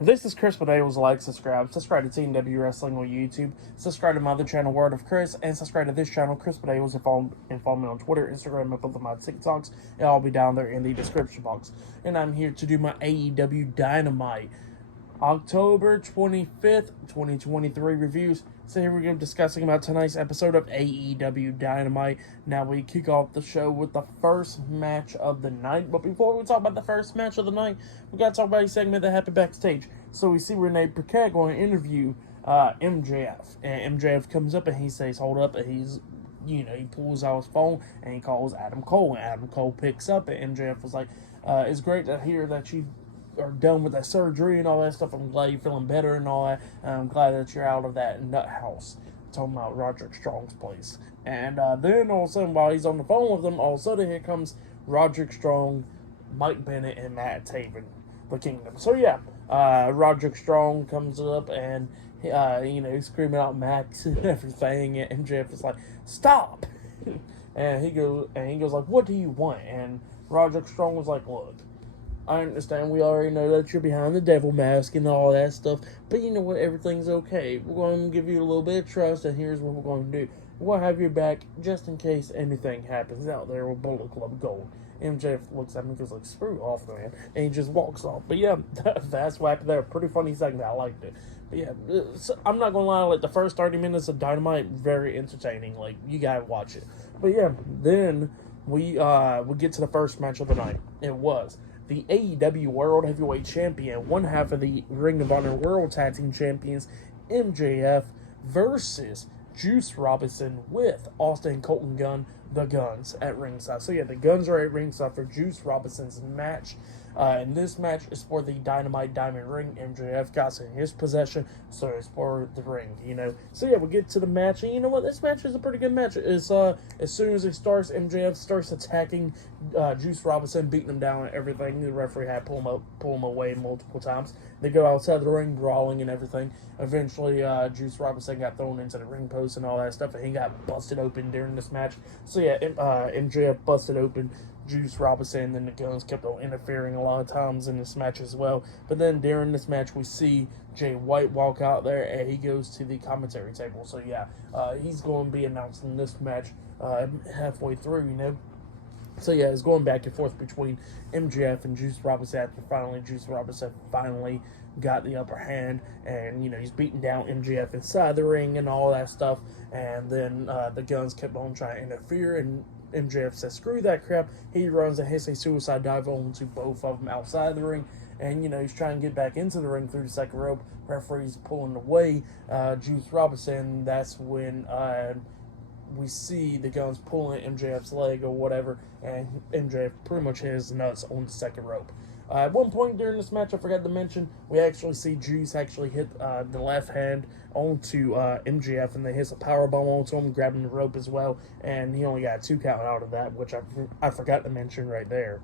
This is Chris Potatos. Like, subscribe to TNW Wrestling on YouTube, subscribe to my other channel, Word of Chris, and subscribe to this channel, Chris Potatos, and follow me on Twitter, Instagram, and both of my TikToks. It'll all be down there in the description box. And I'm here to do my AEW Dynamite October 25th, 2023 reviews. So here we go, discussing about tonight's episode of AEW Dynamite. Now we kick off the show with the first match of the night. But before we talk about the first match of the night, we got to talk about a segment that happened backstage. So we see Renee Paquette going to interview MJF. And MJF comes up and he says, hold up, and he pulls out his phone and he calls Adam Cole. And Adam Cole picks up, and MJF was like, it's great to hear that you are done with that surgery and all that stuff. I'm glad you're feeling better and all that. And I'm glad that you're out of that nut house. Talking about Roderick Strong's place. And then all of a sudden, while he's on the phone with them, all of a sudden here comes Roderick Strong, Mike Bennett, and Matt Taven, the Kingdom. So yeah, Roderick Strong comes up and he's screaming out Max and everything. And MJF is like, stop. and he goes like, what do you want? And Roderick Strong was like, look, I understand we already know that you're behind the devil mask and all that stuff, but you know what, everything's okay. We're going to give you a little bit of trust, and here's what we're going to do. We'll have your back just in case anything happens out there with Bullet Club Gold. MJF looks at me and goes like, screw off, man, and he just walks off. But yeah, that's what happened there. Pretty funny segment. I liked it. But yeah, I'm not going to lie, like the first 30 minutes of Dynamite, very entertaining. Like, you got to watch it. But yeah, then we get to the first match of the night. It was the AEW World Heavyweight Champion, one half of the Ring of Honor World Tag Team Champions, MJF, versus Juice Robinson with Austin Colton Gunn, the Guns, at ringside. So yeah, the Guns are at ringside for Juice Robinson's match. And this match is for the Dynamite Diamond Ring. MJF got in his possession, so it's for the ring, So yeah, we'll get to the match, and you know what? This match is a pretty good match. It's, as soon as it starts, MJF starts attacking Juice Robinson, beating him down and everything. The referee had to pull him away multiple times. They go outside the ring, brawling and everything. Eventually, Juice Robinson got thrown into the ring post and all that stuff, and he got busted open during this match. So yeah, MJF busted open Juice Robinson, and then the Guns kept on interfering a lot of times in this match as well. But then during this match, we see Jay White walk out there, and he goes to the commentary table. So yeah, he's going to be announcing this match halfway through, So yeah, it's going back and forth between MJF and Juice Robinson after Juice Robinson finally got the upper hand, and he's beating down MJF inside the ring and all that stuff. And then the Guns kept on trying to interfere, and MJF says, screw that crap. He runs and hits a suicide dive onto both of them outside the ring. And, he's trying to get back into the ring through the second rope. Referee's pulling away Juice Robinson. That's when we see the Guns pulling MJF's leg or whatever. And MJF pretty much hit his nuts on the second rope. At one point during this match, I forgot to mention, we actually see Juice actually hit the left hand onto MJF, and then hits a powerbomb onto him, grabbing the rope as well, and he only got a 2 count out of that, which I forgot to mention right there.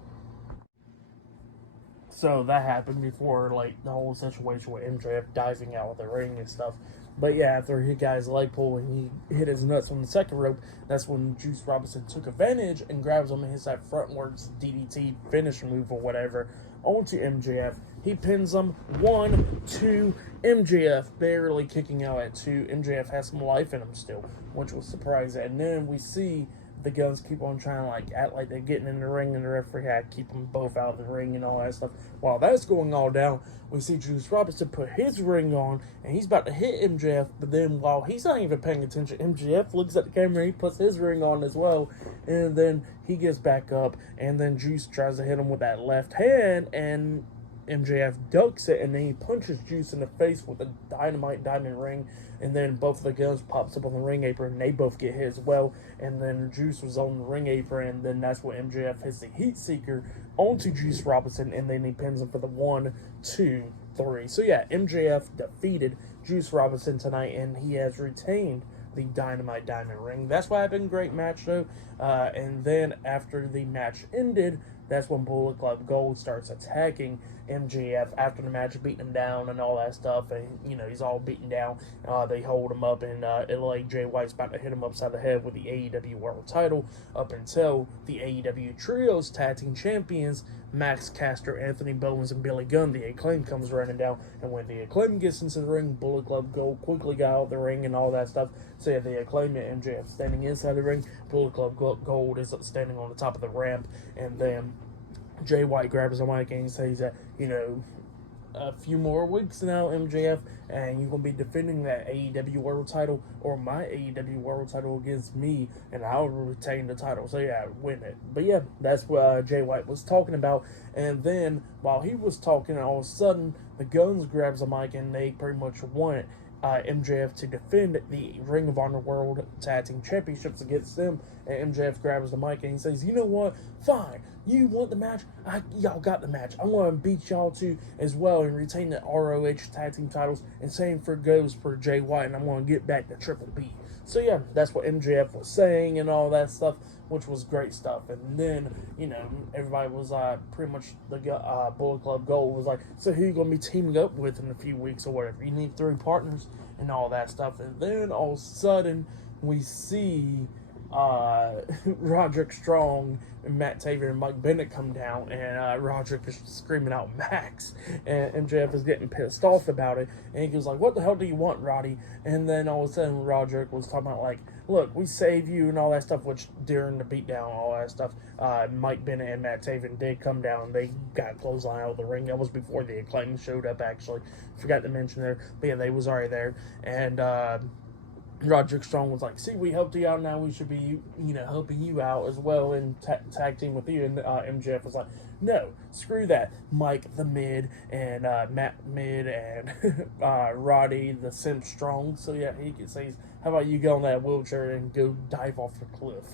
So that happened before, like, the whole situation with MJF diving out of the ring and stuff. But yeah, after he got his leg pulled and he hit his nuts on the second rope, that's when Juice Robinson took advantage and grabs him and hits that frontwards DDT finish move or whatever onto MJF. He pins him 1, 2, MJF barely kicking out at 2. MJF has some life in him still, which was surprising. And then we see the Guns keep on trying to act like they're getting in the ring, and the referee had to keep them both out of the ring and all that stuff. While that's going all down, we see Juice Robinson put his ring on, and he's about to hit MJF, but then while he's not even paying attention, MJF looks at the camera, he puts his ring on as well, and then he gets back up, and then Juice tries to hit him with that left hand, and MJF ducks it, and then he punches Juice in the face with a Dynamite Diamond Ring, and then both of the Guns pops up on the ring apron, and they both get hit as well, and then Juice was on the ring apron, and then that's when MJF hits the Heat Seeker onto Juice Robinson, and then he pins him for the 1, 2, 3. So yeah, MJF defeated Juice Robinson tonight, and he has retained the Dynamite Diamond Ring. That's why it's been a great match, though. And then after the match ended, that's when Bullet Club Gold starts attacking MJF after the match, beating him down and all that stuff. And, he's all beaten down. They hold him up, and it like Jay White's about to hit him upside the head with the AEW World title up until the AEW Trios Tag Team Champions, Max Caster, Anthony Bowens, and Billy Gunn. The Acclaim comes running down, and when the Acclaim gets into the ring, Bullet Club Gold quickly got out the ring and all that stuff. So yeah, the Acclaim and MJF standing inside the ring. Bullet Club Gold is standing on the top of the ramp, and then Jay White grabs the mic and says that, a few more weeks now, MJF, and you're going to be defending that AEW World title or my AEW World title against me, and I'll retain the title. So, yeah, win it. But, yeah, that's what Jay White was talking about. And then, while he was talking, all of a sudden, the Guns grabs the mic, and they pretty much want MJF to defend the Ring of Honor World Tag Team Championships against them. And MJF grabs the mic and he says, you know what? Fine. You want the match? Y'all got the match. I'm going to beat y'all too as well and retain the ROH Tag Team titles. And same goes for Jay White. And I'm going to get back to Triple B. So, yeah, that's what MJF was saying and all that stuff, which was great stuff. And then, everybody was pretty much the Bullet Club Gold was like, so who you going to be teaming up with in a few weeks or whatever? You need 3 partners and all that stuff. And then all of a sudden, we see Roderick Strong and Matt Taven and Mike Bennett come down, and Roderick is screaming out Max, and MJF is getting pissed off about it, and he goes like, what the hell do you want, Roddy? And then all of a sudden Roderick was talking about like, look, we saved you and all that stuff, which during the beatdown, all that stuff, Mike Bennett and Matt Taven did come down. They got clothesline out of the ring. That was before the Acclaim showed up, actually. Forgot to mention there, but yeah, they was already there. And Roderick Strong was like, see, we helped you out, now we should be, helping you out as well and tag team with you. And MJF was like, no, screw that. Mike the Mid and Matt Mid and Roddy the Simp Strong. So yeah, he can say, how about you get on that wheelchair and go dive off the cliff,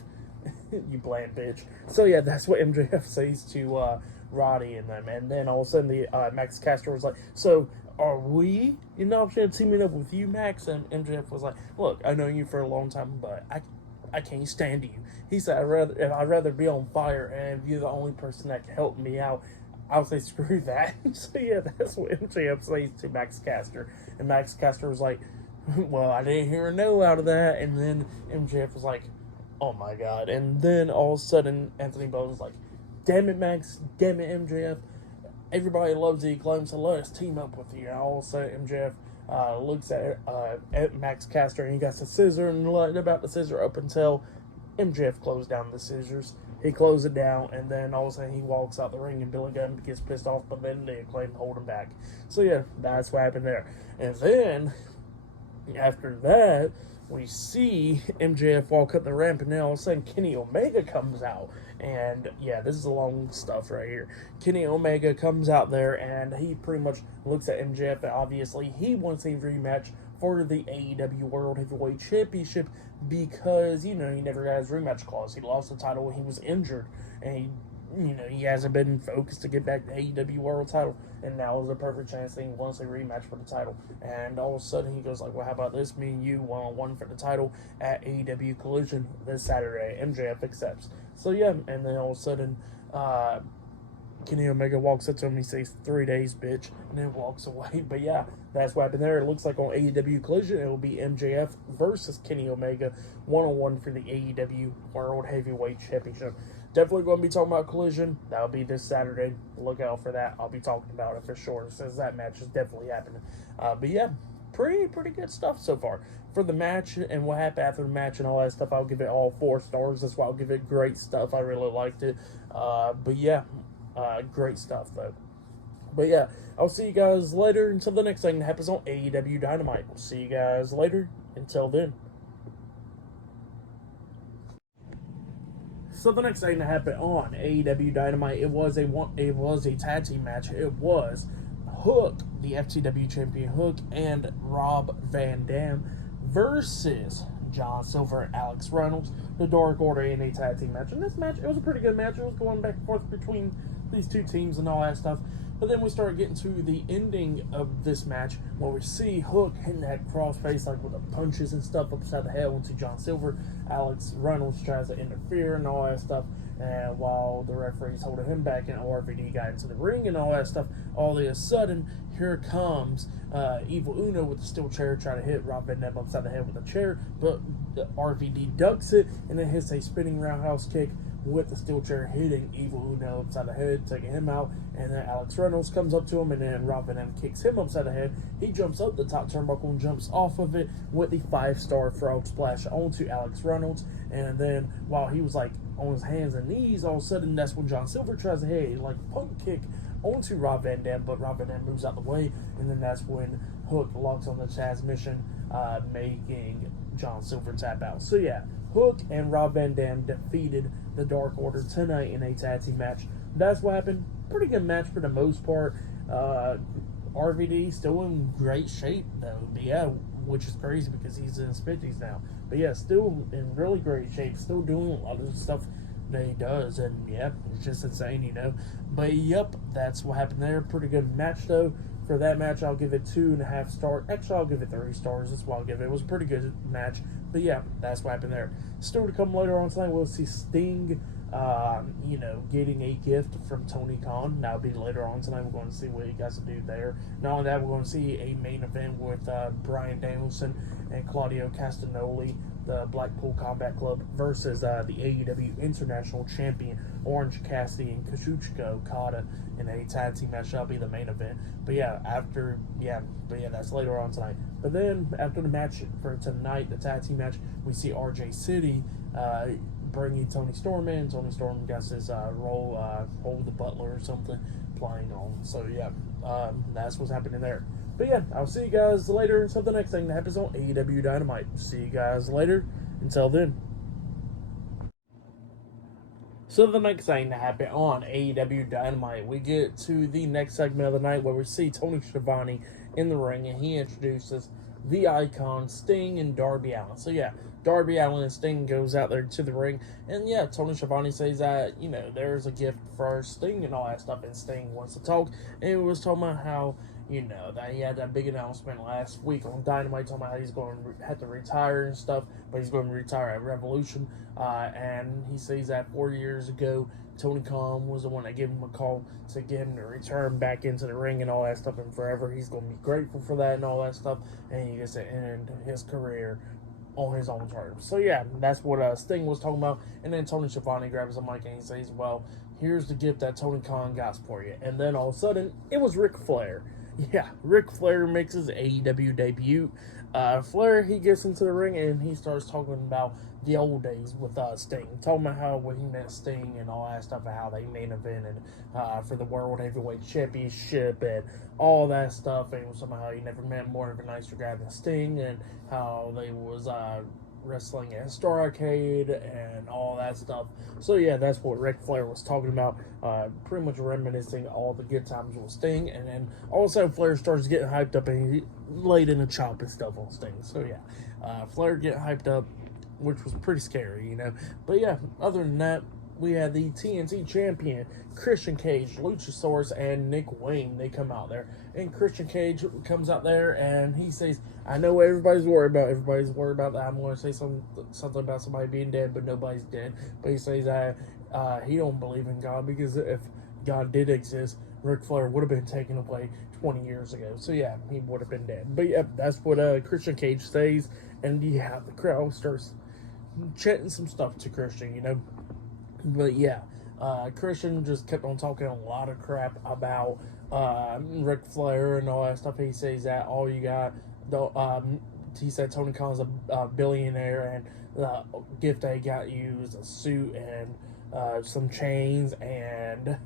you bland bitch. So yeah, that's what MJF says to Roddy and them. And then all of a sudden the Max Caster was like, so are we teaming up with you, Max? And MJF was like, look, I know you for a long time, but I can't stand you. He said, I'd rather be on fire, and if you're the only person that can help me out, I'll say screw that. So yeah, that's what MJF says to Max Caster. And Max Caster was like, well, I didn't hear a no out of that. And then MJF was like, oh my god. And then all of a sudden Anthony Bowens was like, damn it, Max, damn it, MJF. Everybody loves the Acclaim, so let us team up with you. And all of a sudden, MJF looks at Max Caster, and he got the scissor and lied about the scissor up until MJF closed down the scissors. He closed it down, and then all of a sudden he walks out the ring, and Billy Gunn gets pissed off, but then the Acclaim hold him back. So yeah, that's what happened there. And then, after that, we see MJF walk up the ramp, and then all of a sudden Kenny Omega comes out. And yeah, this is a long stuff right here. Kenny Omega comes out there, and he pretty much looks at MJF, and obviously he wants a rematch for the AEW World Heavyweight Championship because, he never got his rematch clause. He lost the title when he was injured, and he hasn't been focused to get back to AEW World title, and now is the perfect chance that he wants a rematch for the title. And all of a sudden he goes like, well, how about this, me and you one-on-one for the title at AEW Collision this Saturday? MJF accepts. So yeah, and then all of a sudden Kenny Omega walks up to him, he says, 3 days, bitch, and then walks away. But yeah, that's what happened there. It looks like on AEW Collision, it will be MJF versus Kenny Omega, one-on-one for the AEW World Heavyweight Championship. Definitely going to be talking about Collision. That'll be this Saturday. Look out for that. I'll be talking about it for sure, since that match is definitely happening. But yeah, pretty good stuff so far. For the match and what happened after the match and all that stuff, I'll give it all 4 stars. That's why I'll give it great stuff. I really liked it. But yeah, great stuff though. But yeah, I'll see you guys later until the next thing that happens on AEW Dynamite. We'll see you guys later. Until then. So the next thing that happened on AEW Dynamite, it was a tag team match. It was Hook, the FTW champion Hook, and Rob Van Dam versus John Silver and Alex Reynolds, the Dark Order, in a tag team match. And this match, it was a pretty good match. It was going back and forth between these two teams and all that stuff. But then we started getting to the ending of this match, where we see Hook hitting that crossface like with the punches and stuff upside the head onto John Silver. Alex Reynolds tries to interfere and all that stuff. And while the referee's holding him back and RVD got into the ring and all that stuff, all of a sudden, here comes Evil Uno with the steel chair, trying to hit Rob Van Dam upside the head with a chair, but RVD ducks it and then hits a spinning roundhouse kick with the steel chair, hitting Evil Uno upside the head, taking him out. And then Alex Reynolds comes up to him, and then Rob Van Dam kicks him upside the head. He jumps up the top turnbuckle and jumps off of it with the 5-star frog splash onto Alex Reynolds. And then while he was like on his hands and knees, all of a sudden that's when John Silver tries to hit like pump kick onto Rob Van Dam, but Rob Van Dam moves out the way, and then that's when Hook locks on the transmission, making John Silver tap out. So yeah, Hook and Rob Van Dam defeated the Dark Order tonight in a tag team match. That's what happened. Pretty good match for the most part. RVD still in great shape though, but yeah, which is crazy because he's in his 50s now. But yeah, still in really great shape, still doing a lot of the stuff that he does, and yeah, it's just insane, you know. But yep, that's what happened there. Pretty good match though. For that match, I'll give it 2.5 stars. Actually, I'll give it 3 stars. That's what I'll give it. It was a pretty good match. But yeah, that's what happened there. Still to come later on tonight, we'll see Sting, getting a gift from Tony Khan. That'll be later on tonight. We're going to see what he got to do there. Not only that, we're going to see a main event with Bryan Danielson and Claudio Castagnoli, the Blackpool Combat Club, versus the AEW International Champion Orange Cassidy and Kazuchika Okada in a tag team match. That'll be the main event. But yeah, that's later on tonight. But then after the match for tonight, the tag team match, we see RJ City bringing Tony Storm in. Tony Storm gets his role, Hold the Butler or something, playing on. So yeah, that's what's happening there. But yeah, I'll see you guys later. Until the next thing that happens on AEW Dynamite. See you guys later. Until then. So the next thing that happened on AEW Dynamite, we get to the next segment of the night where we see Tony Schiavone in the ring, and he introduces the Icon, Sting, and Darby Allin. So yeah, Darby Allin and Sting goes out there to the ring, and yeah, Tony Schiavone says that, there's a gift for Sting and all that stuff, and Sting wants to talk, and he was talking about how, that he had that big announcement last week on Dynamite, talking about how he's going to have to retire and stuff, but he's going to retire at Revolution, and he says that 4 years ago, Tony Khan was the one that gave him a call to get him to return back into the ring and all that stuff, and forever he's going to be grateful for that and all that stuff, and he gets to end his career on his own terms. So yeah, that's what Sting was talking about, and then Tony Schiavone grabs the mic and he says, well, here's the gift that Tony Khan got for you, and then all of a sudden, it was Ric Flair. Yeah, Ric Flair makes his AEW debut. Flair, he gets into the ring and he starts talking about the old days with Sting. Talking about how when he met Sting and all that stuff, and how they main evented for the World Heavyweight Championship and all that stuff. And somehow he never met more of a nicer guy than Sting, and how they was wrestling at Star Arcade and all that stuff. So yeah, that's what Ric Flair was talking about, pretty much reminiscing all the good times with Sting. And then all of a sudden Flair starts getting hyped up and he laid in a chop and stuff on Sting. So yeah, Flair getting hyped up, which was pretty scary, But yeah, other than that, we had the TNT champion, Christian Cage, Luchasaurus, and Nick Wayne. They come out there. And Christian Cage comes out there and he says, I know everybody's worried about that. I'm going to say something about somebody being dead, but nobody's dead. But he says that he don't believe in God, because if God did exist, Ric Flair would have been taken away 20 years ago. So yeah, he would have been dead. But yeah, that's what Christian Cage says. And yeah, the crowd starts chanting some stuff to Christian, But yeah, Christian just kept on talking a lot of crap about Ric Flair and all that stuff. He says that all you got, he said Tony Khan's a billionaire, and the gift they got you is a suit and some chains and an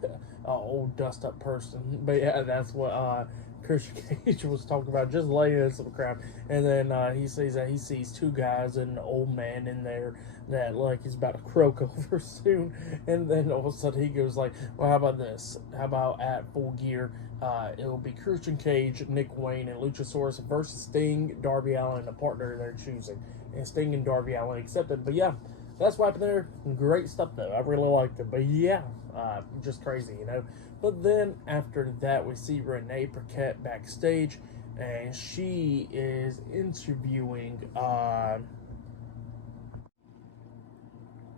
old dust up person. But yeah, that's what Christian Cage was talking about, just laying in some crap. And then he says that he sees two guys and an old man in there that like he's about to croak over soon. And then all of a sudden he goes like, well, how about this? How about at Full Gear, it'll be Christian Cage, Nick Wayne, and Luchasaurus versus Sting, Darby Allin, and the partner they're choosing. And Sting and Darby Allin accepted. But yeah, that's what happened there. Great stuff though. I really liked it. But yeah, just crazy, But then after that, we see Renee Paquette backstage, and she is interviewing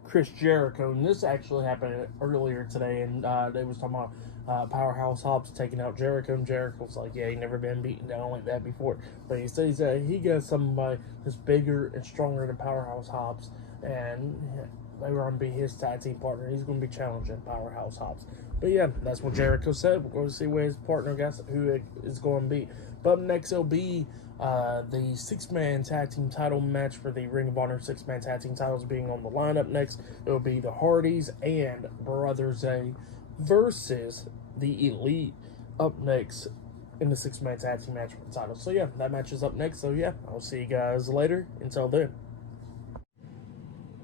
Chris Jericho. And this actually happened earlier today, and they was talking about Powerhouse Hobbs taking out Jericho, and Jericho's like, yeah, he never been beaten down like that before. But he says he got somebody that's bigger and stronger than Powerhouse Hobbs, and they were going to be his tag team partner. He's going to be challenging Powerhouse Hobbs. But yeah, that's what Jericho said. We're going to see where his partner gets, who it is going to be. But up next, it'll be the six-man tag team title match for the Ring of Honor six-man tag team titles being on the lineup next. It'll be the Hardys and Brother Zay versus the Elite up next in the six-man tag team match for the title. So yeah, that match is up next. So yeah, I'll see you guys later. Until then.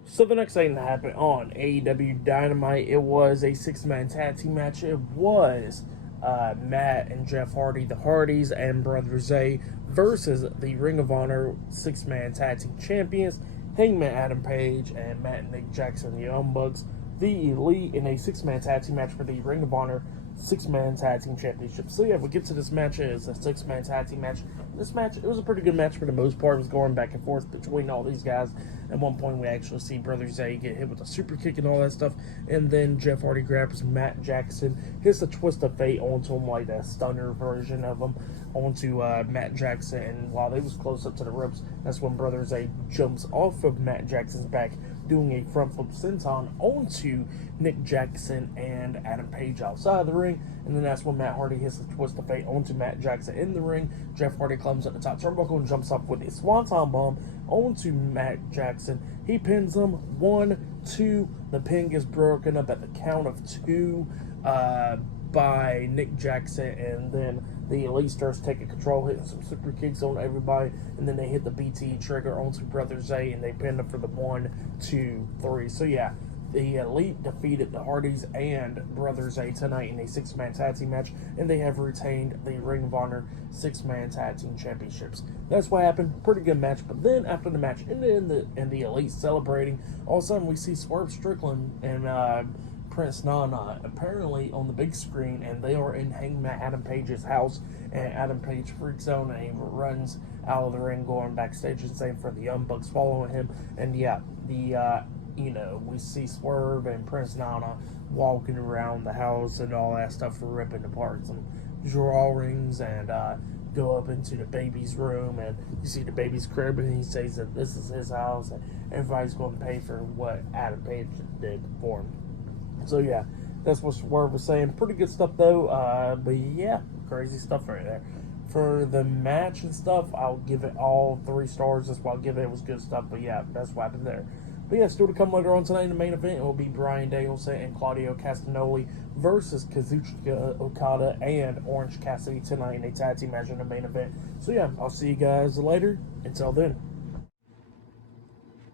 So the next thing that happened on AEW Dynamite, it was a six-man tag team match. It was Matt and Jeff Hardy, the Hardys, and Brother Zay versus the Ring of Honor six-man tag team champions, Hangman Adam Page and Matt and Nick Jackson, the Young Bucks, the Elite, in a six-man tag team match for the Ring of Honor six-man tag team championship. So yeah, we get to this match. It's a six-man tag team match. This match, it was a pretty good match for the most part. It was going back and forth between all these guys. At one point, we actually see Brother Zay get hit with a super kick and all that stuff. And then Jeff Hardy grabs Matt Jackson, hits a twist of fate onto him, like a stunner version of him, onto Matt Jackson. And while they was close up to the ropes, that's when Brother Zay jumps off of Matt Jackson's back, doing a front flip senton onto Nick Jackson and Adam Page outside of the ring. And then that's when Matt Hardy hits the twist of fate onto Matt Jackson in the ring. Jeff Hardy climbs at the top turnbuckle and jumps up with a swanton bomb onto Matt Jackson. He pins him. 1, 2. The pin gets broken up at the count of 2 by Nick Jackson, and then the Elite starts taking control, hitting some super kicks on everybody, and then they hit the BT trigger onto Brother Zay, and they pinned him for the 1, 2, 3. So yeah, the Elite defeated the Hardys and Brother Zay tonight in a six-man tag team match, and they have retained the Ring of Honor six-man tag team championships. That's what happened. Pretty good match. But then after the match, and the Elite celebrating, all of a sudden we see Swerve Strickland and Prince Nana apparently on the big screen, and they are in Hangman Adam Page's house, and Adam Page freaks out and he runs out of the ring, going backstage and saying for the Young Bucks following him. And yeah, we see Swerve and Prince Nana walking around the house and all that stuff, ripping apart some drawings, and go up into the baby's room, and you see the baby's crib, and he says that this is his house, and everybody's going to pay for what Adam Page did for him. So yeah, that's what Swerve was saying. Pretty good stuff though. But yeah, crazy stuff right there. For the match and stuff, I'll give it all 3 stars. That's what I'll give it. It was good stuff. But yeah, that's what happened there. But yeah, still to come later on tonight in the main event, it will be Bryan Danielson and Claudio Castagnoli versus Kazuchika Okada and Orange Cassidy tonight in a tag team match in the main event. So yeah, I'll see you guys later. Until then.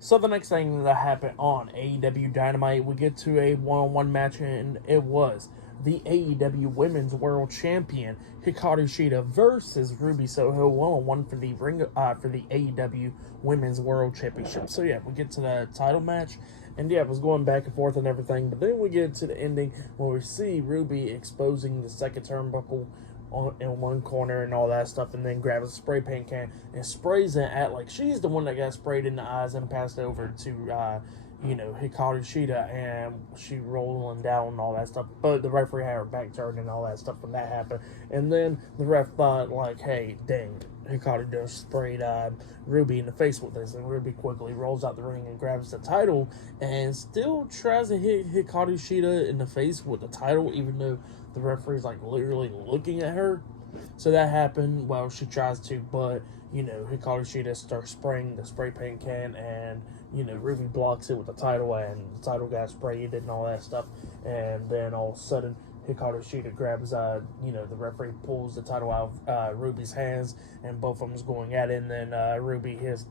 So the next thing that happened on AEW Dynamite, we get to a one-on-one match, and it was the AEW Women's World Champion Hikaru Shida versus Ruby Soho, one-on-one for the AEW Women's World Championship. So yeah, we get to the title match, and yeah, it was going back and forth and everything. But then we get to the ending where we see Ruby exposing the second turnbuckle in one corner and all that stuff, and then grabs a spray paint can and sprays it at, like, she's the one that got sprayed in the eyes and passed over to Hikaru Shida, and she rolling down and all that stuff. But the referee had her back turned and all that stuff when that happened. And then the ref thought, like, hey, dang, Hikaru just sprayed Ruby in the face with this, and Ruby quickly rolls out the ring and grabs the title and still tries to hit Hikaru Shida in the face with the title, even though the referee's like literally looking at her. So that happened. Well, she tries to, but Hikaru Shida starts spraying the spray paint can, and Ruby blocks it with the title, and the title got sprayed and all that stuff. And then all of a sudden, Hikaru Shida grabs, the referee pulls the title out of Ruby's hands, and both of them's going at it. And then Ruby hits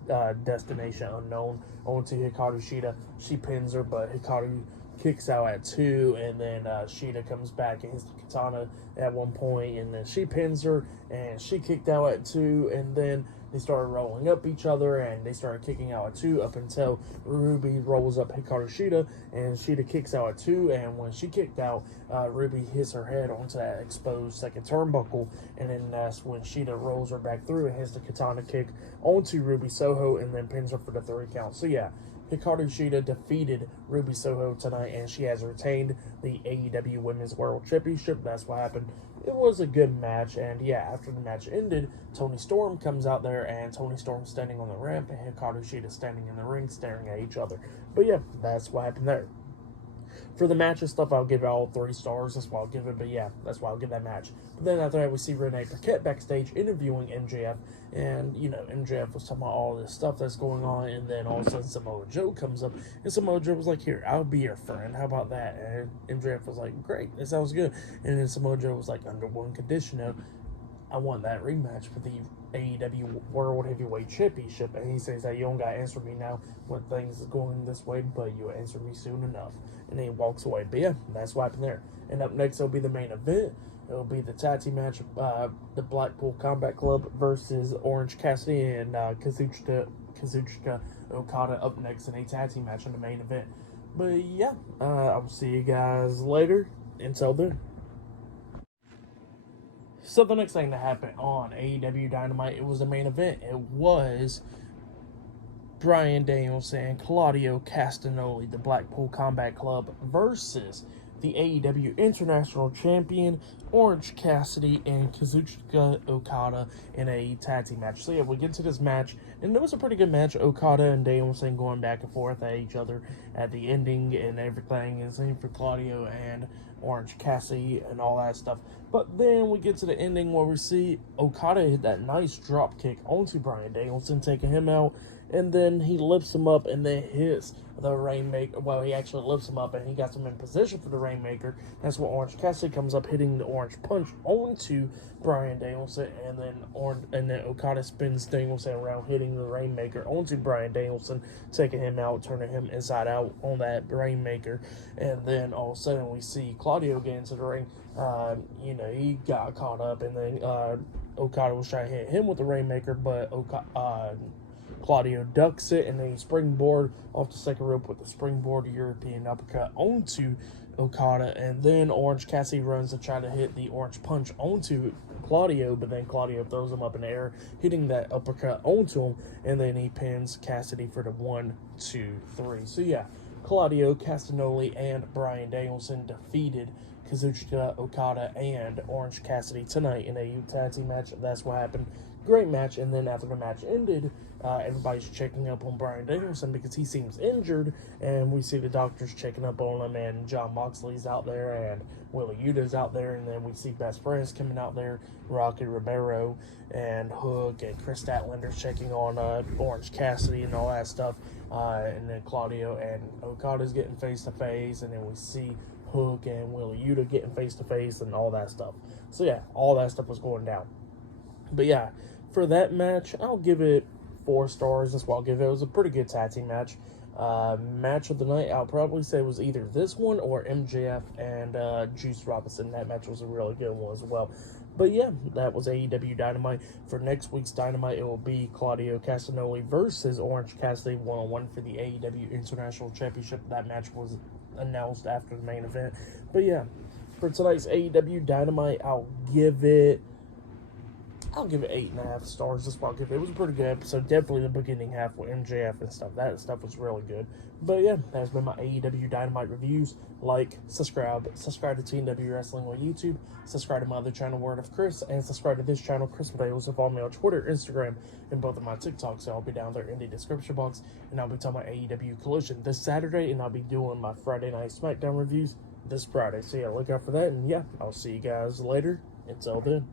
Destination Unknown onto Hikaru Shida. She pins her, but Hikaru kicks out at 2, and then Shida comes back and hits the katana at one point, and then she pins her, and she kicked out at 2, and then they started rolling up each other, and they started kicking out at 2 up until Ruby rolls up Hikaru Shida, and Shida kicks out at 2, and when she kicked out, Ruby hits her head onto that exposed second turnbuckle, and then that's when Shida rolls her back through and hits the katana kick onto Ruby Soho, and then pins her for the 3 count. So yeah, Hikaru Shida defeated Ruby Soho tonight, and she has retained the AEW Women's World Championship. That's what happened it was a good match. And yeah, after the match ended, Tony Storm comes out there, and Tony Storm's standing on the ramp, and Hikaru Shida standing in the ring staring at each other. But yeah, that's what happened there. For the match and stuff, I'll give it all 3 stars. That's why I'll give it. But yeah, that's why I'll give that match. But then after that, we see Renee Paquette backstage interviewing MJF. And, MJF was talking about all this stuff that's going on. And then all of a sudden, Samoa Joe comes up. And Samoa Joe was like, here, I'll be your friend. How about that? And MJF was like, great, that sounds good. And then Samoa Joe was like, under one condition, though. I want that rematch for the AEW World Heavyweight Championship. And he says that you don't got to answer me now when things is going this way, but you'll answer me soon enough. And then he walks away. But yeah, that's what happened there. And up next, it'll be the main event. It'll be the tag team match, the Blackpool Combat Club versus Orange Cassidy and Kazuchika Okada up next in a tag team match in the main event. But yeah, I'll see you guys later. Until then. So the next thing that happened on AEW Dynamite, it was the main event. It was Bryan Danielson and Claudio Castagnoli, the Blackpool Combat Club, versus the AEW International Champion Orange Cassidy and Kazuchika Okada in a tag team match. So yeah, we get to this match, and it was a pretty good match. Okada and Danielson going back and forth at each other at the ending and everything, and same for Claudio and Orange Cassidy and all that stuff. But then we get to the ending where we see Okada hit that nice drop kick onto Bryan Danielson, taking him out, and then he lifts him up and then hits the Rainmaker. Well, he actually lifts him up and he got him in position for the Rainmaker. That's when Orange Cassidy comes up, hitting the Orange Punch onto Bryan Danielson, and then Okada spins Danielson around, hitting the Rainmaker onto Bryan Danielson, taking him out, turning him inside out on that Rainmaker. And then all of a sudden we see Claudio get into the ring. He got caught up, and then Okada was trying to hit him with the Rainmaker, but Claudio ducks it, and then he springboard off the second rope with the springboard European uppercut onto Okada, and then Orange Cassidy runs to try to hit the Orange Punch onto Claudio, but then Claudio throws him up in the air, hitting that uppercut onto him, and then he pins Cassidy for the 1, 2, 3. So yeah, Claudio Castagnoli and Bryan Danielson defeated Kazuchika Okada and Orange Cassidy tonight in a tag team match. That's what happened. Great match. And then after the match ended, everybody's checking up on Bryan Danielson because he seems injured, and we see the doctors checking up on him, and Jon Moxley's out there, and Wheeler Yuta's out there, and then we see Best Friends coming out there, Rocky Romero and Hook and Chris Statlander's checking on Orange Cassidy and all that stuff, and then Claudio and Okada's getting face to face, and then we see Hook and Wheeler Yuta getting face to face and all that stuff. So yeah, all that stuff was going down. But yeah, for that match, I'll give it 4 stars. That's what I'll give it. It was a pretty good tag team match. Match of the night, I'll probably say was either this one or MJF and Juice Robinson. That match was a really good one as well. But yeah, that was AEW Dynamite. For next week's Dynamite, it will be Claudio Castagnoli versus Orange Cassidy 1-on-1 for the AEW International Championship. That match was announced after the main event. But yeah, for tonight's AEW Dynamite, I'll give it 8.5 stars. That's what I'll give it. It was a pretty good episode. Definitely the beginning half with MJF and stuff. That stuff was really good. But yeah, that's been my AEW Dynamite reviews. Like, subscribe to TNW Wrestling on YouTube. Subscribe to my other channel, Word of Chris, and subscribe to this channel, Chris Medeiros, and follow me on Twitter, Instagram, and both of my TikToks. So I'll be down there in the description box, and I'll be talking about AEW Collision this Saturday, and I'll be doing my Friday Night SmackDown reviews this Friday. So yeah, look out for that, and yeah, I'll see you guys later. Until then.